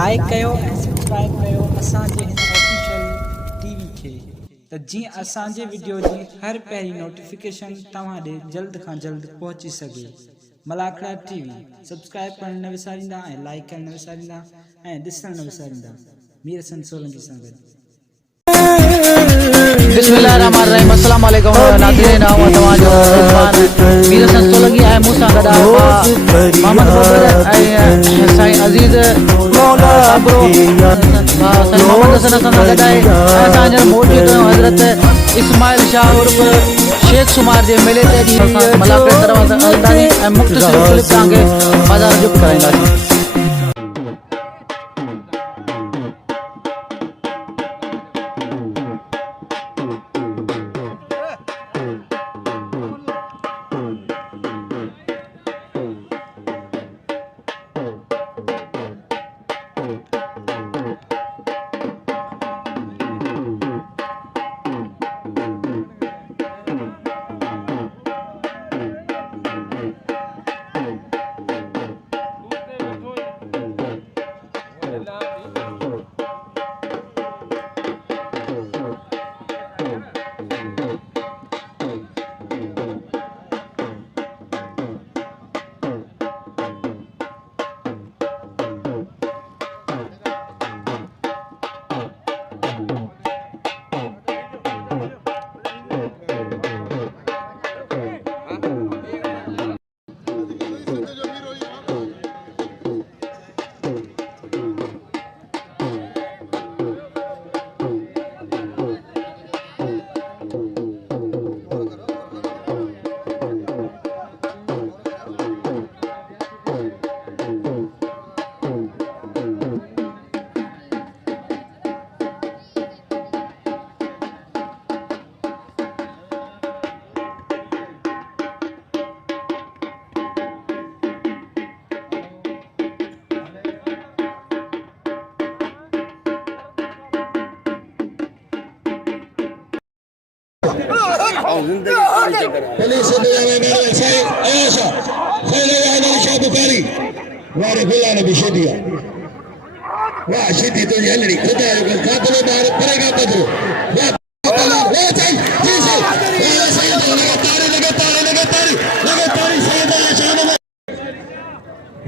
Like कयो ऐं subscribe कयो असांजे हिन ऑफिशियल टीवी खे त जीअं असांजे वीडियो जी हर पहिरीं नोटिफिकेशन तव्हां ॾे जल्द खां जल्द पहुची सघे। मलाखड़ा टीवी सब्सक्राइब करणु न विसारींदा ऐं लाइक करणु न विसारींदा ऐं ॾिसणु न विसारींदा। मीर हसन सोलंकी सां गॾु। बिस्मिल्लाहिर्रहमानिर्रहीम। अस्सलाम वालेकुम नाज़रीन, तवाजो मेज़बान मीर हसन सोलंकी ऐं मूंसां गॾु आहे मोहम्मद बबर ऐं साईं अज़ीज़ साबरो साईं मोहम्मद हसन सां गॾु आहे। असां हींअर मौजूद आहियूं हज़रत इस्माइल शाह उर्फ़ शेख शुमार जे मेले ते मलाखड़ा दरवाज़ा अल्तानी ऐं मुख़्तसिर क्लिप तव्हांखे बाज़ार जो कराईंदासीं। पुलिस बुखारी वारे गुलाने भी शेदिया वाह शेदी तो हलड़ी खुदा जो कातलो बाहर पड़ेगा पदरो वाह वो चल जी से तारे सैयद शाम में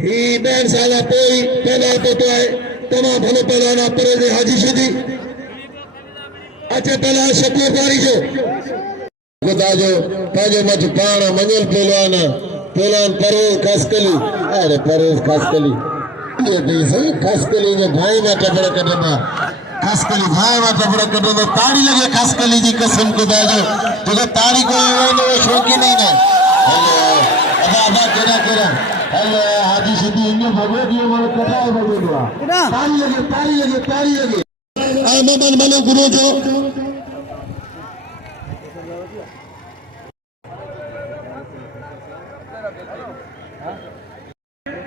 ही बैन साला कोई पैदा तो है तमाम भलो पैदाना परे हाजी शेदी अच्छा पहला शकूर बारी जो खुदा जो पंहिंजो मत पाण मंगल पहलवान परोज खसकली अरे परोज खसकली ये सही खसकली जो भाई में टपड़ कढंदा खसकली भाई में टपड़ कढंदा ताड़ी लगे खसकली जी कसम खुदा जो तो ताड़ी को वो शौकीन ही ना हेलो अबा केड़ा हेलो हाजी सिद्धी इन भगवत ये मारो कटाए भगवत ताड़ी लगे आ मोहम्मद मनो गुरु जो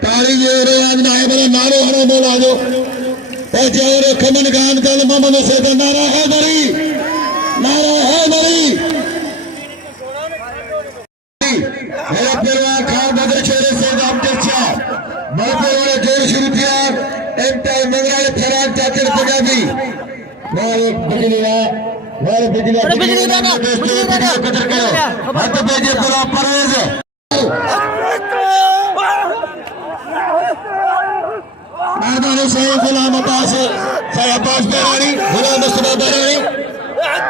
तारी जो रे आज ना है मेरा नारो हरो बोला जो पहुंचे रे खमन गान चल मोहम्मद से नारा है मेरा परवा खान बदर छोरे से नाम चर्चा बापू वाले जोर शुरू किया एम टाइम मंगराले फरार चाकर पंजाबी वाले बिजली कदर करो हाथ भेजे पूरा परवेज मेहरबानी साईं गुलाम अब्बास साईं अब्बास बैरानी गुलाम मुस्तफा बैरानी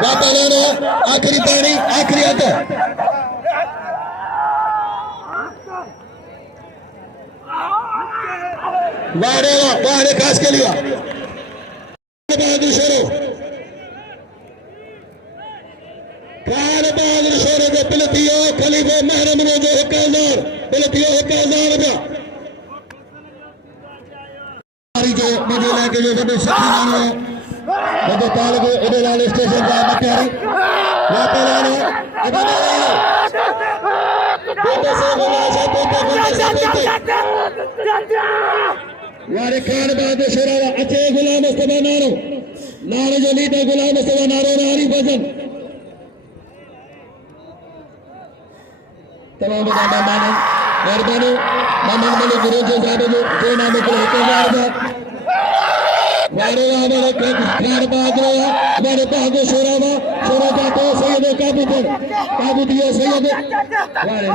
बाबा नानो आखिरी पानी आखिरी आता वाड़े खास के लिया बहादुर शेरो को पिलतियो खलीफा महरम ने जो हकालदार पिलतियो हकालदार बा जो मुझे लेके जो सब सखी मानो मुझे ताल को इधर वाले स्टेशन का मक्यारी वापस आने इधर बेटे से वारे खान बहादुर शेरावा अच्छे गुलाम मुस्तफा नारो जो लीडर गुलाम मुस्तफा नारो नारी भजन तमाम मेहरबानी मोहम्मद मलिक गुरु जो साहब जो नाम को वारे हमारे खिलाड़ बाजो हमारे बागो शोरा जाते सैयद काबू दिया सैयद वारे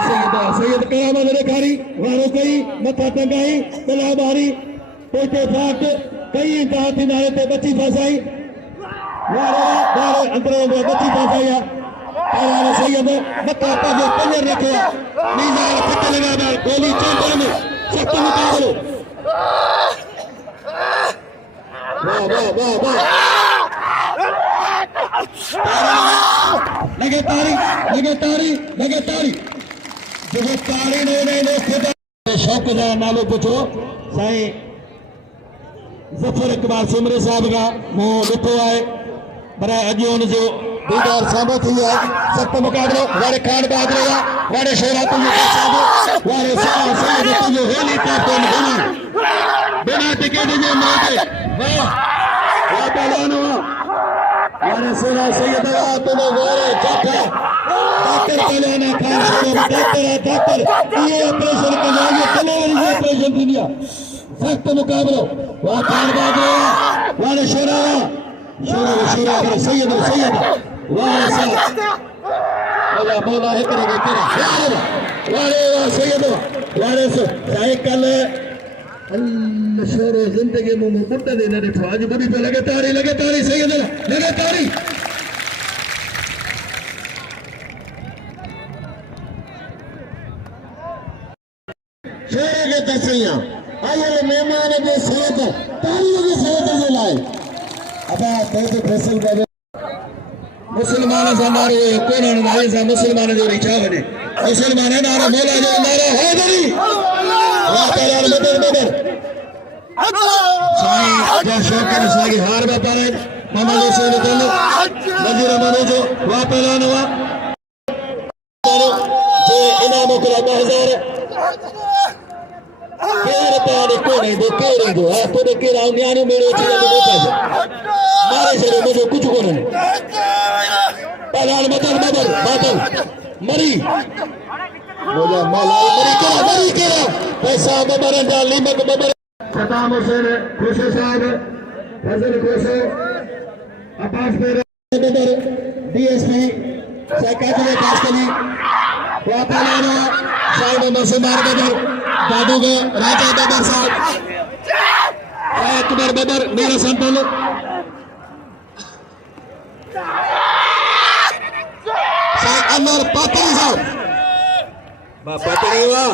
सैयद करामत रेखारी वारो कई मथा टंगाई तला मारी पोते फाट कई इंतहा किनारे ते बच्ची फसाई वारे अंदर बच्ची फसाई वारे सैयद मथा पागे पंजर रखिया मीज़ान फट लगा बार गोली चौंकर में सख्त मुकाबलो वाह लगे तारी जो तारी ने खुदा शौक का नालो पूछो साईं जफर इकबाल सिमरे साहब का मुंह ॾिठो आहे पर अॼु हुनजो दीदार साम्हूं थी वियो आहे सख़्त मुक़ाबिलो वारे खान बादरे जा वारे शोरा तुंहिंजो वारे सैयद तुंहिंजो होली कैप्टन बिना टिकट जे मैच वाह पहलवान वारे सोना सैयद तुंहिंजो वारे जाठा डॉक्टर पहलवान खान शोरा डॉक्टर ये ऑपरेशन कंदा ये कलेवरी ऑपरेशन थींदी आहे सख्त मुक़ाबिलो वाह खान बादरे वारे शोरा वारे सैयद वारे मौला हिकिड़े वारे सैयद वारे साईं कल शोरो ज़िंदगी में मुद्द दे न ॾिठो अॼु ॿुधी पियो लॻे तारी सैयद लॻे तारी शोरे खे तस्वीर आयल महिमान जे सेहत तारीअ जी सेहत जे लाइ अबा तेज फैसल करे मुसलमान से नारो कोन नारे से मुसलमान जो रिचा वने मुसलमान नारो मौला जो नारो हैदरी वाह प्यार मदद साईं जो शौकन साईं हार में पारे मोहम्मद हुसैन दल नजीर मनो जो वाह पहलवान जे इनाम को 2000 केर पारे कोने दे केर दो आ तो के राव न्यानो मेरे चला तो पैसा मारे से मुझे कुछ कोने पहलवान बादल मरी बोला मौला मरी केरा पैसा बबर दा लीमक बबर सदाम हुसैन खुशी साहब फजल खोसे अब्बास मेरे बबर डीएसपी साइकाट्री कास्टली वापलाना साहिब मसमार बबर दादू के राजा बबर साहब अकबर बबर मेरा संतल अमर पात्री साहब पात्री वाह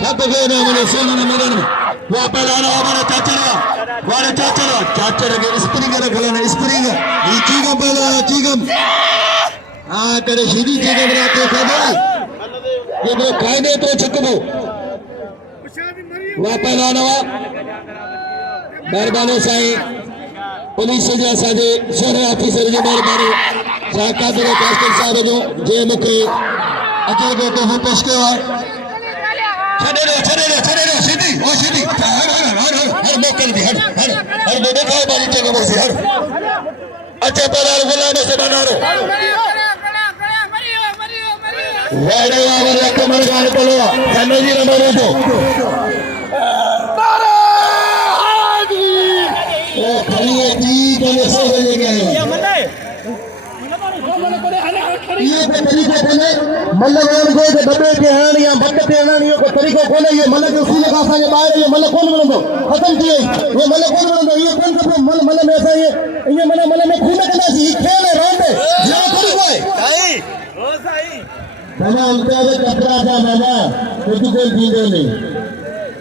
सब के नाम ने सोना ने मेरे ने वाह पहलाना हमारा चाचरा के स्प्रिंगर खलाना स्प्रिंगर ये चीगम पहलाना चीगम हां करे सीधी चीगम राते खबर ये बे कायदे तो छकबो वाह पहलाना मेहरबानी साईं पुलिस जे असांजे शहर ऑफिसर जो मेहरबानी साकादर कास्टर साहब जो जे मूंखे अचे को तो पेश कयो आहे छॾे सीधी हर मोकल दी हर बेटे खाए बाजी चंगे मोसी हर अच्छा पहला गुलाम से बनारो वाड़े वाले कमर गाल बोलो सनजी रमरो जो ओ खड़ी जी बोले सो ले गए ये तरीके खोले मल्ल वन को दबे के हण या भट पे हण यो तरीको खोले ये मल्ल जो उसी का असांजे ॿाहिरि ये मल्ल कोन मिलंदो खत्म थी वई ये मल्ल कोन मिलंदो ये कोन खपे मल्ल में असां ये मल्ल में खून कंदासीं ही खेल है राउंड जो तरीको है साईं ओ साईं बाबा उनका कपड़ा था बाबा कुछ कोई थींदो नहीं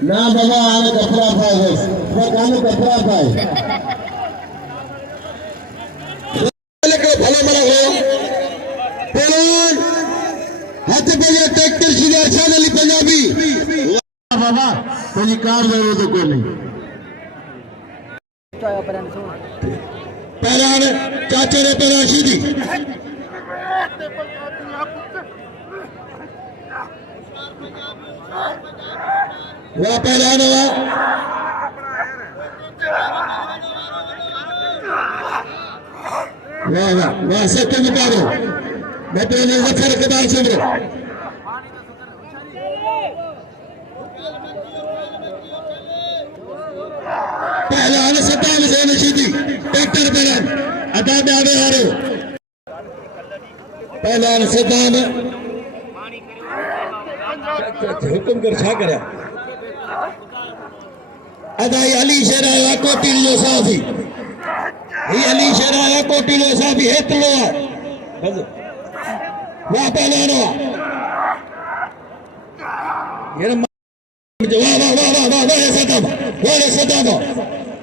ना बाबा हाणे कपड़ा था बस पर कान कपड़ा था के भले मना हो हाथ पे ये ट्रैक्टर सीधे अरशद अली पंजाबी बाबा कोई कार जरूर तो कोई नहीं पहलान चाचे ने पहला सीधी वाह पहलान वाह सत्य मुकाबला बेटे ने जफर के बाद चल रहा पहला सत्ता अदा में आवे हारो पहलवान सदाम हुकुम कर छा करया अदाई अली शेर आया कोटी जो साफी ही अली शेर आया कोटी जो साफी हेतलो वाह पहलवान ये वाह वाह वाह वाह वाह वाह सदाम वाह सदाम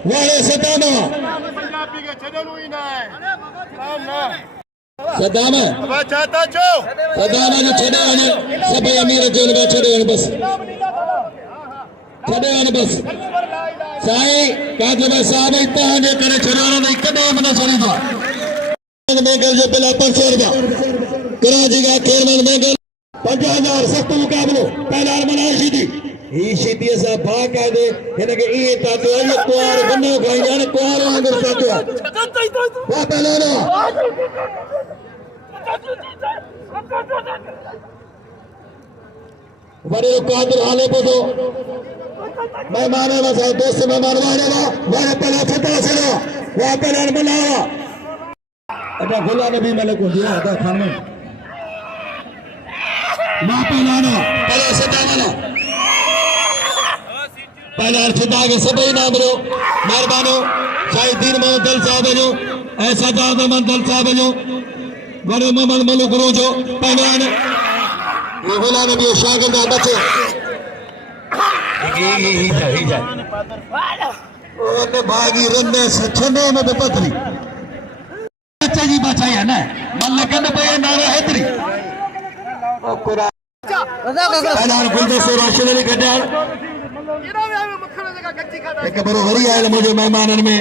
वाह सदाम सदाम सदाम जो छड़े वने सब अमीर जेल में छड़े वने बस छड़े वने बस साईं काजल साहब इतना जे करे छड़ाना नहीं कदम न छड़ी दो में गल जो पहला 500 रुपया कराची का खेलमन में गल 5000 सख्त मुकाबलो पहला मनाशी थी ही शीती सा भाग का दे इनके ये तातो ये कुआर बन्नो खाई जाने कुआर वांगुर तातो वाह पहला बड़े कादर हाले बोलो मेहमान है बस दोस्त मेहमान वाले वाले पहला छता चलो वाह पहला बनावा अदा खुला नबी मलिक को दिया अदा खाने वाह पहला छता वाला पहला छता के सभी नाम रो मेहरबानो शायद दीन मोहम्मद दल साहब जो ऐसा जाद मन दल साहब जो बड़े मोहम्मद मलिक रोजो पहलवान ये बोला नबी शागिर्द बच्चे ही जा ओने भागी रन्ने सचने में पतली बच्चे जी बचाया ना मल्लकन पे नारा हेतरी ओ कुरान पहलवान गुलदस्ते राशिद अली गड्डाल एक बरो वरी आयल मुझे मेहमानन में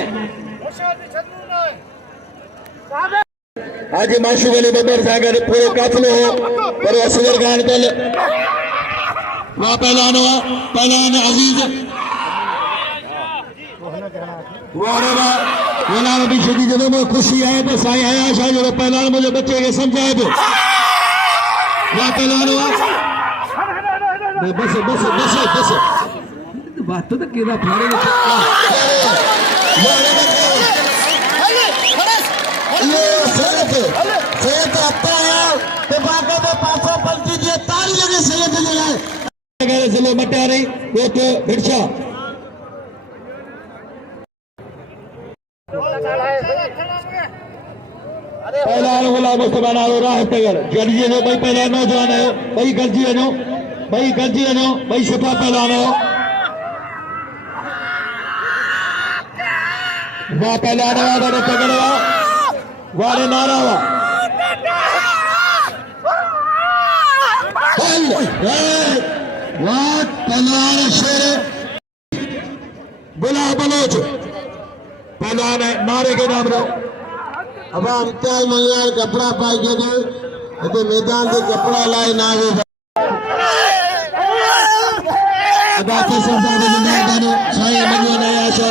आज माशूक अली बबर सागर पूरे काफिले हो पर असगर गान कल वहाँ पहलवान हुआ पहलवान अजीज वो भी शदी जब में खुशी आए तो साई आया शाह जो पहलवान मुझे बच्चे के समझाए तो वहाँ पहलवान हुआ बस बस बस बस बात तो केदा फाड़े सेहत आता है तो बाका में 525 जी तारी लगे सेहत जगह अगर जिले मटा रही वो तो भिड़सा पहला वाला मुस्तफा नालो राह तगर जल्दी नो भाई पहला नौजवान है भाई गलजी वनो भाई सफा पहलवान हो वाह पहलवान वाला तगड़ा वाले नारा हुआ पहलवान शेर बुला बलोच पहलवान नारे के नाम रो अब इम्तियाज मंगलार कपड़ा पाई के दे तो मैदान से कपड़ा लाए ना हो अदाते सरदार जिंदाबाद साईं मंगला नया आशा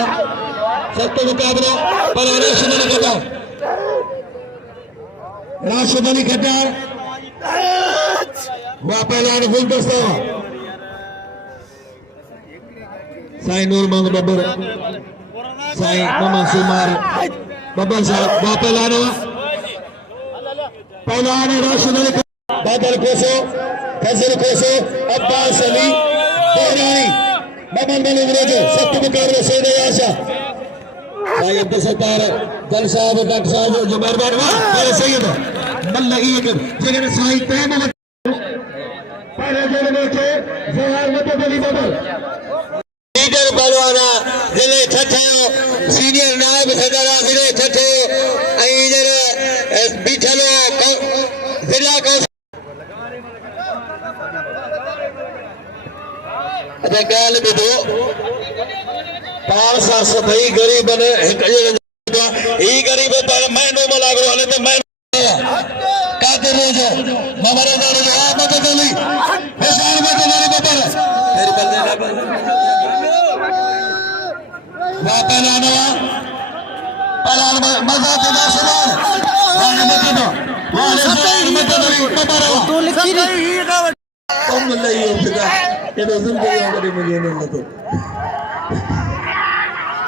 सत्य मुकाबला पर राशिद अली खट्टार राशिद अली खट्टार वह पहलवान गुलदस्ता साईं नूर मोहम्मद बब्बर साईं मोहम्मद सुमार बब्बर साहब वह पहलवान राशिद अली बादल कोसो फजल कोसो अब्बास अली बहरानी मोहम्मद मलिक रोजो सत्य मुकाबला सैयद आशा भाई अब्दुल सत्तार दल साहब डॉक्टर साहब जो मेहरबान हुआ मेरे सैयद मल्लगी जगह साईं तैम पहले जोड़ में थे जवाहर मदद अली बबल लीडर पहलवाना जिले छठे सीनियर नायब सदर जिले छठे इधर बिठलो जिला को अरे गाल भी दो 570 गरीब ने ही गरीब पर मैं नो मलागरो हले तो मैं काते रोजो हमारे दारे जो मदद अली हिसाब में तो मेरे बबर मेरे बंदे ना पहलवान मजा के दासवान वाले मदद अली बबर तो लिखी नहीं तुम नहीं हो फिदा ये तो सुन के होगा मुझे नहीं लगता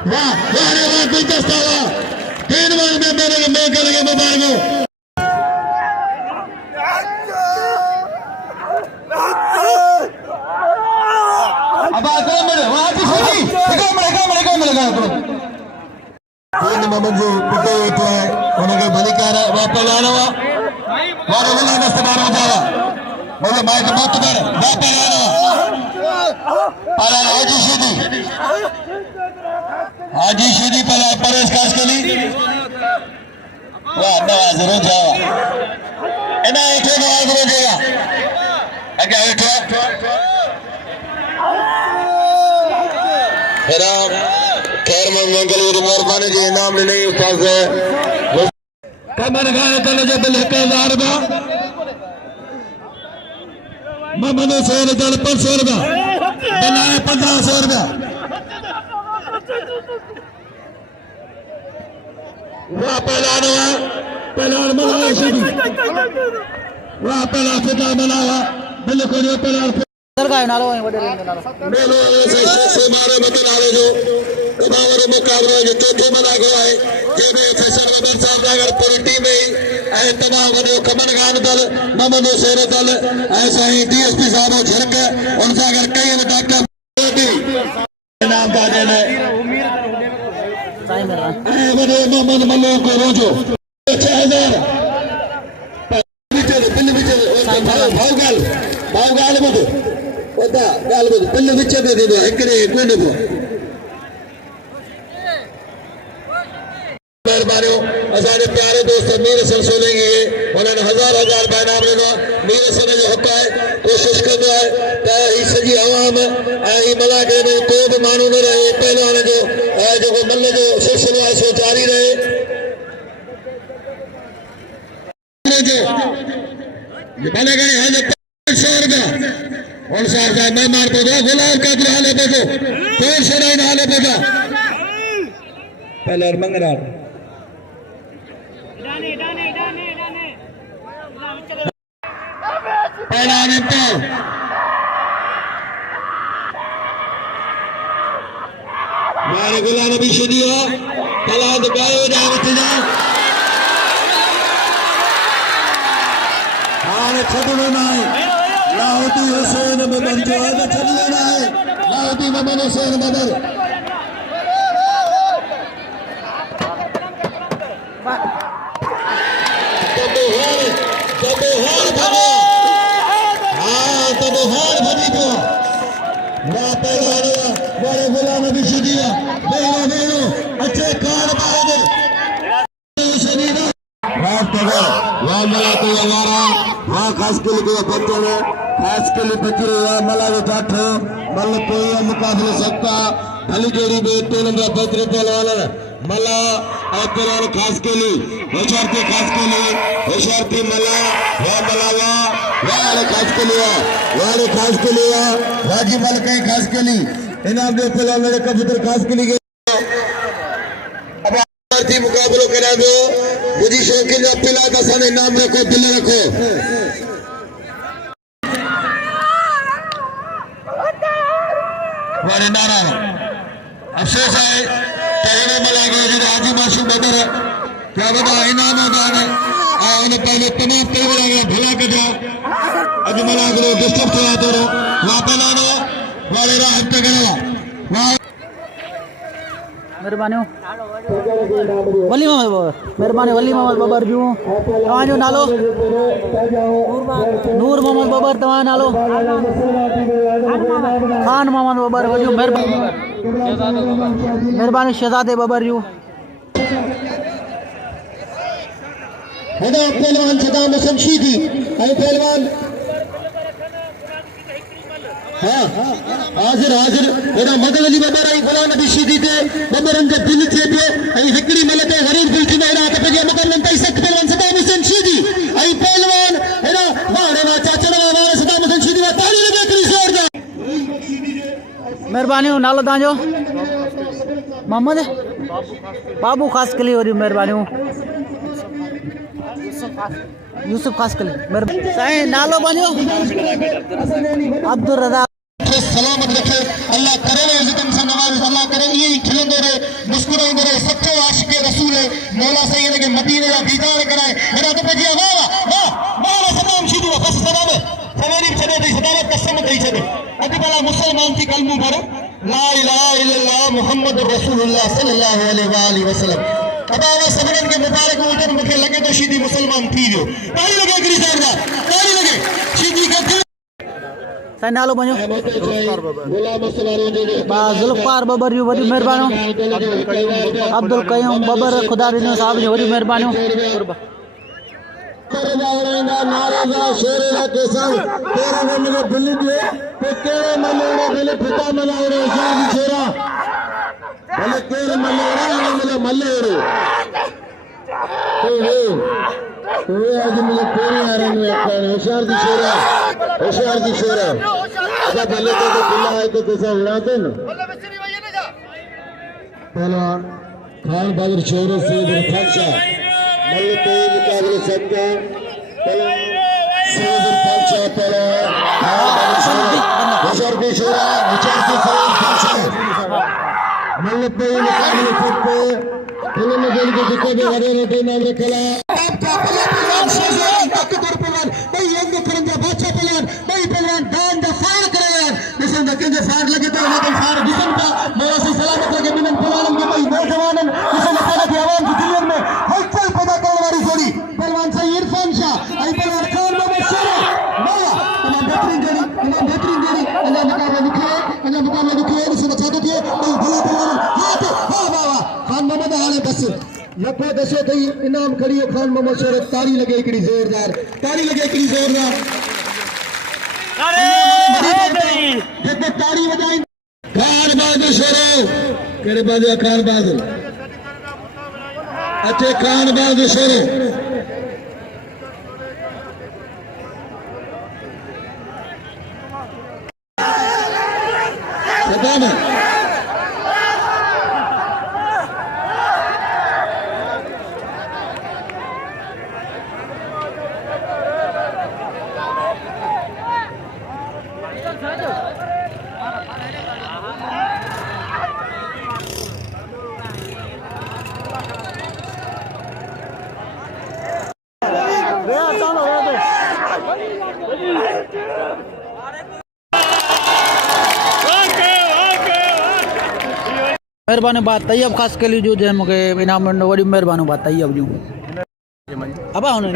वाह वाह वाह गुलदस्ता तीन बार मैं करेंगे मुबारक हो। अब आकर मेरे वहां की खोजी तीन मोहम्मद जो पिटे हुए हैं उन्होंने बलिकार वापस लाना हुआ वारे वाला दस्त बार हो जाएगा बोले माइक मत कर वापस लाना पहला हाजी सीधी पहला परेश खास के लिए वाह नवाज रो जाओ इन्हें एक नवाज रो जाएगा आगे उठो मेरा खैर मंगल की मेहरबानी जी इनाम नहीं उस्ताद से कमर गाय चले जो बिल 1000 रुपया मोहम्मद हुसैन चल 500 रुपया बनाए 1500 रुपया वाह पहलान हुआ पहलान मनाया सीधी वाह पहला फिदा मनाया बिल्कुल पहलान सर का नालो वडे नालो मेलो से मारे मत नाले जो कबावर मुकाबला जो चौथे मना गया है जंहिंमें फैसल अहमद साहब अगर पूरी टीम में ऐं तमामु वॾो कमन खान दल मोहम्मद हुसैन दल ऐं साईं DSP साहब झिरक उन सां गॾु कई डॉक्टर इनाम था ॾियनि साईं मेरा ऐं वॾे मोहम्मद मल्लू को रोजो 6000 बिल विच भाऊ ॻाल्हि ॿुध वॾा ॻाल्हि ॿुध बिल विच में ॾींदो हिकिड़े कोन ॾिबो मेहरबानी असांजे प्यारे दोस्त मीर हसन सोलंकी उन्हनि 1000 रुपया इनाम ॾिनो मीर हसन जो हक़ आहे कोशिशि कंदो आहे त ही सॼी अवाम ऐं ही मलाके में को बि माण्हू न रहे पहलवान जो जेको मल जो सिलसिलो आहे सो जारी रहे भले घणी हाणे 500 रुपया उन साहब साहब मैं मार पौधा गुलाब का हाले पौधो कोई शराइन हाले पौधा पहले और मंगरा पहला ने तो मारे गुलाब भी शुरू हो पहला तो गायो जाए तुझा हाने छड़ना नहीं लाहौती हुसैन बदर जो है छड़ना नहीं लाहौती मोहम्मद हुसैन बदर मुकाबले सकता भली जोड़ी में 2 नंबर बद्र पहलवान मला और पहलवान खास के लिए होशियारती खास के लिए होशियारती मला वाले खास के लिए राजी मल कई खास के लिए इनाम दे पहलवान मेरे कबूतर खास के लिए अब होशियारती मुकाबलो करा दो मुझे शौकीन पिला दसा ने नाम रखो दिल रखो वाले नारा अफसोस है पहले मला गए जो हाजी मासूम बदर क्या बता इनाम दाने उन्हें पहले तमाम कई लगे भला के जा अज मला गए डिस्टर्ब किया तो वापस लानो वाले राहत पे गया मेहरबानी वली मोहम्मद बाबर मेहरबानी वली मोहम्मद बाबर जो तव्हांजो नालो नूर मोहम्मद बाबर तव्हां नालो खान मोहम्मद बाबर वलियो मेहरबानी शहजादे बाबर जो हेदा पहलवान सदाम हुसैन शीदी है पहलवान हाँ हाजिर हेदा मदद अली बाबर आई फलान नबी शीदी ते बाबरन जो दिल थे पे आई हिकड़ी मलते गरीब दिल थी ना त पे मुकल्लम तई सख्त पहलवान सदाम हुसैन शीदी आई पहलवान हेदा बाड़े ना चाचड़ा वाले सदाम हुसैन शीदी वा ताली लगे करी जोर दा मेहरबानी नालो तांजो मोहम्मद बाबू खास कली वरी मेहरबानी यूसुफ खास कली मेहरबानी साईं नालो पंहिंजो अब्दुल रज़ाक तंदुरुस्त सलामत रखे अल्लाह करे इज्जतन से नवाज़ अल्लाह करे ये खिलंदो रहे मुस्कुराइंदो रहे सच्चो आशिक रसूल है मौला सही के मदीने का दीदार कराए मेरा तो पजिया वाह वाह वाह सलाम शीदू बस सलाम सवारी छड़े दी सदावत कसम दई छड़े अभी भला मुसलमान थी कलमू पढ़ो ला इलाहा इल्लल्लाह मुहम्मद रसूलुल्लाह सल्लल्लाहु अलैहि वसल्लम अबावा सबरन के मुबारक उजर मुखे लगे तो शीदी मुसलमान थी जो ताली लगे गिरी जोरदार ताली लगे शीदी का साईं नालो पंहिंजो गुलाम सवारी जो ज़ुल्फ़ार बबर जूं वॾियूं महिरबानियूं अब्दुल क़यूम बबर ख़ुदा ॾिनो साहिब जूं वॾियूं महिरबानियूं नारेगा शेरे का केसर तेरे में मुझे बिल्ली दिए तो तेरे मलेरे बिल्ली पिता मलाओरे शादी शेरा भले तेरे मलेरे मुझे मलेरे तो आज मुझे तेरे आरे में होशियार दी शेरा अच्छा भले तो बिल्ला है तो कैसा उड़ाते ना पहलवान खान बहादुर शेरों से इरफान शाह मल्ल पे मुकाबले सबका सैयद इरफान शाह पहलवान खान बहादुर शेरों होशियार की शेरा होशियार की इरफान शाह मल्ल पे मुकाबले सबका फिल्म में जेल के जितने भी हरे रोटे नाम रखेला आपका पहलवान शेजवान ताकतवर पहलवान भाई यंग करंजा बादशाह पहलवान भाई पहलवान दान दा फार करे यार जैसे नके जे फार लगे तो ना फार दिसन का मौला से सलामत लगे मिलन पहलवान के भाई नौजवानन जैसे नके के आवाम की दिल में हलचल पैदा करने वाली जोड़ी पहलवान सही इरफान शाह आई पहलवान खान बाबा शेरा मौला तमाम बेहतरीन जोड़ी अल्लाह मुकाबला दिखे इसे बचा दो दिए भाई भला पहलवान हाथ वाह वाह खान मोहम्मद हाले बस यको दसो थी इनाम खड़ी है खान मोहम्मद शेर ताली लगे एकड़ी जोरदार देखो ताली बजाई खान बहादुर शेरो केड़े बाजू खान बहादुर अच्छे खान बहादुर शेरो सदाना महिरबानी बात तैयब ख़ासि के लिए जो जंहिं मूंखे इनाम ॾिनो वॾी महिरबानी बात तैयब जूं अबा हुन